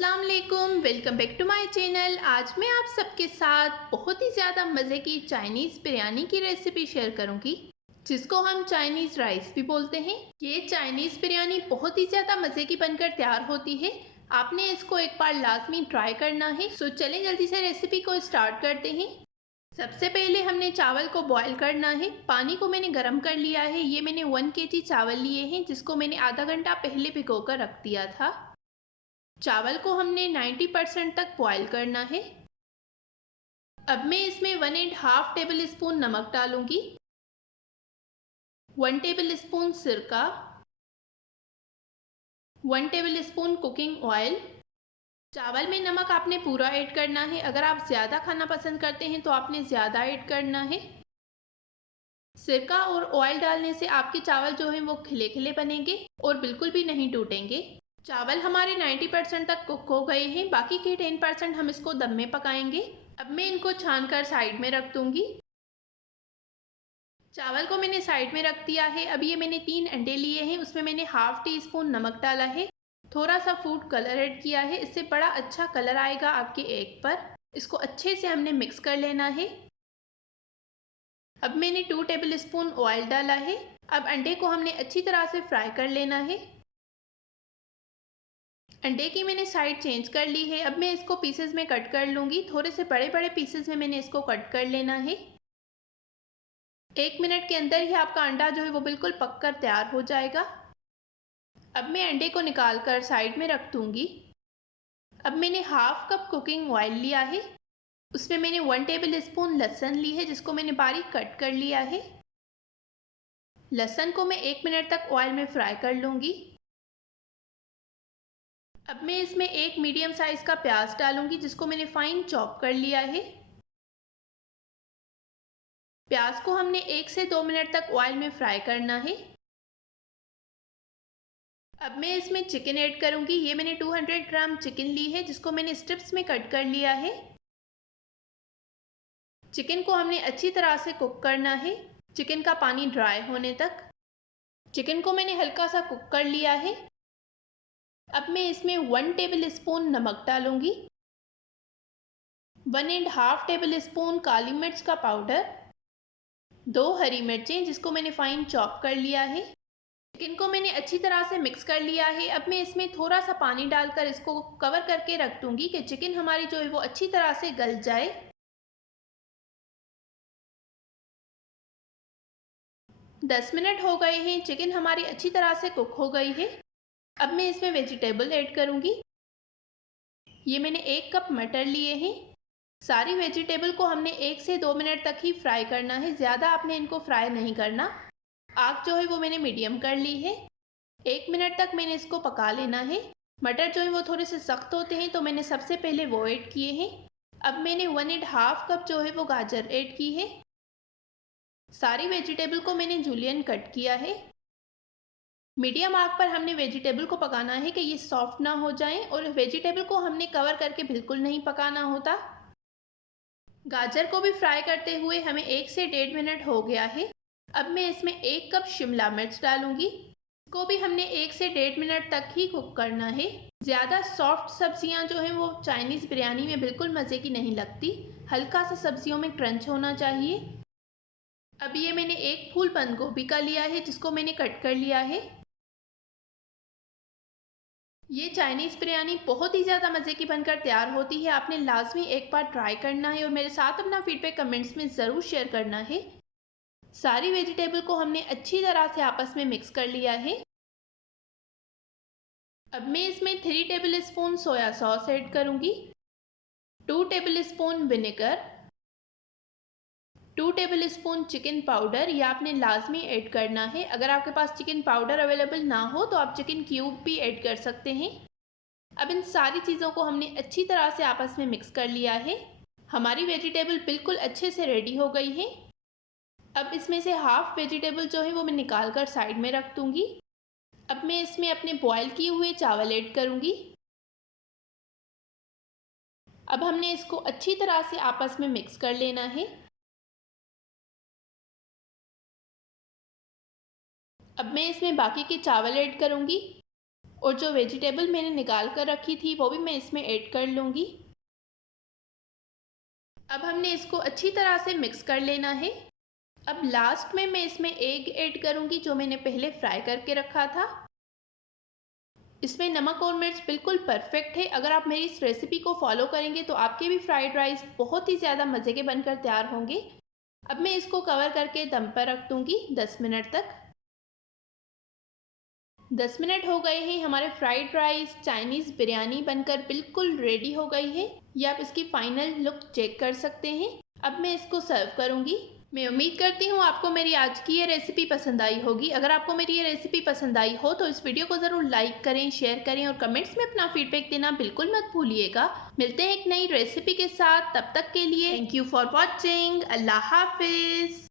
अस्सलाम वालेकुम, welcome back to my channel. आज मैं आप सबके साथ बहुत ही ज़्यादा मज़े की चाइनीज़ बिरयानी की रेसिपी शेयर करूंगी, जिसको हम चाइनीज़ राइस भी बोलते हैं। ये चाइनीज़ बिरयानी बहुत ही ज़्यादा मज़े की बनकर तैयार होती है। आपने इसको एक बार लाजमी ट्राई करना है। सो चलें जल्दी से रेसिपी को स्टार्ट करते हैं। सबसे पहले हमने चावल को बॉईल करना है। पानी को मैंने गर्म कर लिया है। ये मैंने 1 kg चावल लिए हैं, जिसको मैंने आधा घंटा पहले भिगो कर रख दिया था। चावल को हमने 90% तक बॉईल करना है। अब मैं इसमें 1.5 टेबल स्पून नमक डालूंगी, 1 टेबल स्पून सिरका, 1 टेबल स्पून कुकिंग ऑयल। चावल में नमक आपने पूरा ऐड करना है। अगर आप ज़्यादा खाना पसंद करते हैं तो आपने ज़्यादा ऐड करना है। सिरका और ऑयल डालने से आपके चावल जो हैं वो खिले खिले बनेंगे और बिल्कुल भी नहीं टूटेंगे। चावल हमारे 90% तक कुक हो गए हैं। बाकी के 10% हम इसको दम में पकाएंगे। अब मैं इनको छानकर साइड में रख दूंगी। चावल को मैंने साइड में रख दिया है। अब ये मैंने 3 अंडे लिए हैं, उसमें मैंने ½ टीस्पून नमक डाला है, थोड़ा सा फूड कलर ऐड किया है। इससे बड़ा अच्छा कलर आएगा आपके एग पर। इसको अच्छे से हमने मिक्स कर लेना है। अब मैंने 2 टेबल स्पून ऑयल डाला है। अब अंडे को हमने अच्छी तरह से फ्राई कर लेना है। अंडे की मैंने साइड चेंज कर ली है। अब मैं इसको पीसेस में कट कर लूँगी। थोड़े से बड़े बड़े पीसेस में मैंने इसको कट कर लेना है। 1 मिनट के अंदर ही आपका अंडा जो है वो बिल्कुल पक कर तैयार हो जाएगा। अब मैं अंडे को निकाल कर साइड में रख दूँगी। अब मैंने ½ कप कुकिंग ऑयल लिया है। उसमें मैंने 1 टेबल स्पून लहसुन ली है, जिसको मैंने बारीक कट कर लिया है। लहसुन को मैं 1 मिनट तक ऑयल में फ्राई कर लूँगी। अब मैं इसमें एक मीडियम साइज़ का प्याज डालूंगी, जिसको मैंने फाइन चॉप कर लिया है। प्याज को हमने 1 से 2 मिनट तक ऑयल में फ्राई करना है। अब मैं इसमें चिकन ऐड करूंगी। ये मैंने 200 ग्राम चिकन ली है, जिसको मैंने स्ट्रिप्स में कट कर लिया है। चिकन को हमने अच्छी तरह से कुक करना है, चिकन का पानी ड्राई होने तक। चिकन को मैंने हल्का सा कुक कर लिया है। अब मैं इसमें 1 टेबल स्पून नमक डालूंगी, 1.5 टेबल स्पून काली मिर्च का पाउडर, 2 हरी मिर्चें जिसको मैंने फाइन चॉप कर लिया है। चिकन को मैंने अच्छी तरह से मिक्स कर लिया है। अब मैं इसमें थोड़ा सा पानी डालकर इसको कवर करके रख दूंगी कि चिकन हमारी जो है वो अच्छी तरह से गल जाए। 10 मिनट हो गए हैं, चिकन हमारी अच्छी तरह से कुक हो गई है। अब मैं इसमें वेजिटेबल ऐड करूंगी। ये मैंने 1 कप मटर लिए हैं। सारी वेजिटेबल को हमने 1 से 2 मिनट तक ही फ्राई करना है, ज़्यादा आपने इनको फ्राई नहीं करना। आग जो है वो मैंने मीडियम कर ली है। 1 मिनट तक मैंने इसको पका लेना है। मटर जो है वो थोड़े से सख्त होते हैं, तो मैंने सबसे पहले वो ऐड किए हैं। अब मैंने 1.5 कप जो है वो गाजर ऐड की है। सारी वेजिटेबल को मैंने जूलियन कट किया है। मीडियम आग पर हमने वेजिटेबल को पकाना है कि ये सॉफ्ट ना हो जाएं, और वेजिटेबल को हमने कवर करके बिल्कुल नहीं पकाना होता। गाजर को भी फ्राई करते हुए हमें 1 से 1.5 मिनट हो गया है। अब मैं इसमें 1 कप शिमला मिर्च डालूंगी। इसको भी हमने 1 से 1.5 मिनट तक ही कुक करना है। ज़्यादा सॉफ्ट सब्जियां जो हैं वो चाइनीज़ बिरयानी में बिल्कुल मज़े की नहीं लगती। हल्का सा सब्जियों में क्रंच होना चाहिए। अब ये मैंने एक फूल बंद गोभी का लिया है, जिसको मैंने कट कर लिया है। ये चाइनीज़ बिरयानी बहुत ही ज़्यादा मज़े की बनकर तैयार होती है। आपने लाजमी एक बार ट्राई करना है और मेरे साथ अपना फीडबैक कमेंट्स में ज़रूर शेयर करना है। सारी वेजिटेबल को हमने अच्छी तरह से आपस में मिक्स कर लिया है। अब मैं इसमें 3 table spoon soya sauce add करूँगी, 2 table spoon vinegar, 2 table spoon chicken powder. ये आपने लाजमी ऐड करना है। अगर आपके पास चिकन पाउडर अवेलेबल ना हो तो आप चिकन क्यूब भी ऐड कर सकते हैं। अब इन सारी चीज़ों को हमने अच्छी तरह से आपस में मिक्स कर लिया है। हमारी वेजिटेबल बिल्कुल अच्छे से रेडी हो गई है। अब इसमें से हाफ वेजिटेबल जो है वो मैं निकाल कर साइड में रख दूँगी। अब मैं इसमें अपने बॉयल किए हुए चावल ऐड करूँगी। अब हमने इसको अच्छी तरह से आपस में मिक्स कर लेना है। अब मैं इसमें बाकी के चावल ऐड करूँगी। और जो वेजिटेबल मैंने निकाल कर रखी थी वो भी मैं इसमें ऐड कर लूँगी। अब हमने इसको अच्छी तरह से मिक्स कर लेना है। अब लास्ट में मैं इसमें एग ऐड करूँगी जो मैंने पहले फ्राई करके रखा था। इसमें नमक और मिर्च बिल्कुल परफेक्ट है। अगर आप मेरी इस रेसिपी को फॉलो करेंगे तो आपके भी फ्राइड राइस बहुत ही ज़्यादा मज़े के बनकर तैयार होंगे। अब मैं इसको कवर करके दम पर रख दूँगी 10 मिनट तक। 10 मिनट हो गए हैं, हमारे फ्राइड राइस चाइनीज़ बिरयानी बनकर बिल्कुल रेडी हो गई है। ये आप इसकी फाइनल लुक चेक कर सकते हैं। अब मैं इसको सर्व करूँगी। मैं उम्मीद करती हूँ आपको मेरी आज की ये रेसिपी पसंद आई होगी। अगर आपको मेरी ये रेसिपी पसंद आई हो तो इस वीडियो को ज़रूर लाइक करें, शेयर करें और कमेंट्स में अपना फीडबैक देना बिल्कुल मत भूलिएगा। मिलते हैं एक नई रेसिपी के साथ, तब तक के लिए थैंक यू फॉर वॉचिंग। अल्लाह हाफिज़।